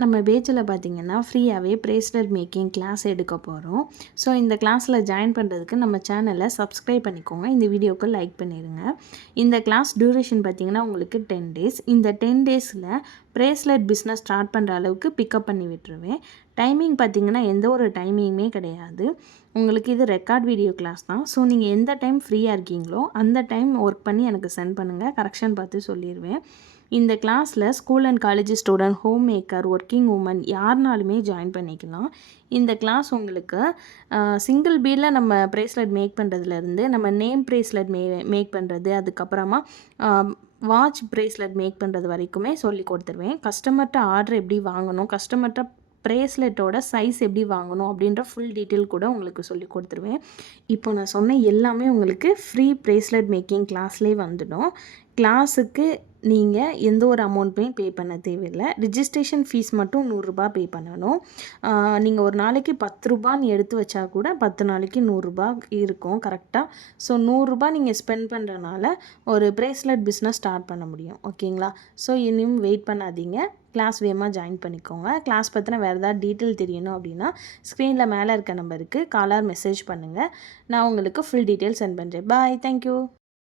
நம்ம பேச்சில் பார்த்திங்கன்னா ஃப்ரீயாகவே பிரேஸ்லெட் மேக்கிங் கிளாஸ் எடுக்க போகிறோம். ஸோ இந்த கிளாஸில் ஜாயின் பண்ணுறதுக்கு நம்ம சேனலை சப்ஸ்கிரைப் பண்ணிக்கோங்க. இந்த வீடியோவுக்கு லைக் பண்ணிடுங்க. இந்த கிளாஸ் டியூரேஷன் பார்த்திங்கன்னா உங்களுக்கு 10 டேஸ். இந்த 10 டேஸில் பிரேஸ்லெட் பிஸ்னஸ் ஸ்டார்ட் பண்ணுற அளவுக்கு பிக்கப் பண்ணி விட்டுருவேன். டைமிங் பார்த்திங்கன்னா எந்த ஒரு டைமிங்குமே கிடையாது. உங்களுக்கு இது ரெக்கார்ட் வீடியோ கிளாஸ் தான். ஸோ நீங்கள் எந்த டைம் ஃப்ரீயாக இருக்கீங்களோ அந்த டைம் ஒர்க் பண்ணி எனக்கு சென்ட் பண்ணுங்கள். கரெக்ஷன் பார்த்து சொல்லிடுவேன். இந்த கிளாஸில் school and college student, home maker, working woman யாருனாலுமே ஜாயின் பண்ணிக்கலாம். இந்த கிளாஸ் உங்களுக்கு சிங்கிள் பீடில் நம்ம ப்ரேஸ்லெட் மேக் பண்ணுறதுலேருந்து நம்ம நேம் ப்ரேஸ்லெட் மேக் பண்ணுறது, அதுக்கப்புறமா வாட்ச் ப்ரேஸ்லெட் மேக் பண்ணுறது வரைக்குமே சொல்லி கொடுத்துருவேன். கஸ்டமர்கிட்ட ஆர்டர் எப்படி வாங்கணும், கஸ்டமர்கிட்ட ப்ரேஸ்லெட்டோட சைஸ் எப்படி வாங்கணும் அப்படின்ற ஃபுல் டீட்டெயில் கூட உங்களுக்கு சொல்லி கொடுத்துருவேன். இப்போ நான் சொன்ன எல்லாமே உங்களுக்கு ஃப்ரீ ப்ரேஸ்லெட் மேக்கிங் கிளாஸ்லேயே வந்துடும். கிளாஸுக்கு நீங்கள் எந்த ஒரு அமௌண்ட்டுமே பே பண்ண தேவையில்லை. ரிஜிஸ்ட்ரேஷன் ஃபீஸ் மட்டும் ₹100 பே பண்ணணும். நீங்கள் ஒரு நாளைக்கு ₹10 எடுத்து வச்சா கூட 10 நாளைக்கு ₹100 இருக்கும் கரெக்டாக. ஸோ ₹100 நீங்கள் ஸ்பெண்ட் பண்ணுறனால ஒரு ப்ரேஸ்லெட் பிஸ்னஸ் ஸ்டார்ட் பண்ண முடியும். ஓகேங்களா? ஸோ இனியும் வெயிட் பண்ணாதீங்க. கிளாஸ் வேகமாக ஜாயின் பண்ணிக்கோங்க. கிளாஸ் பற்றின வேறு ஏதாவது டீட்டெயில் தெரியணும் அப்படின்னா ஸ்க்ரீனில் மேலே இருக்க நம்பருக்கு கால் ஆர் மெசேஜ் பண்ணுங்கள். நான் உங்களுக்கு ஃபுல் டீட்டெயில் சென்ட் பண்ணுறேன். பாய். தேங்க்யூ.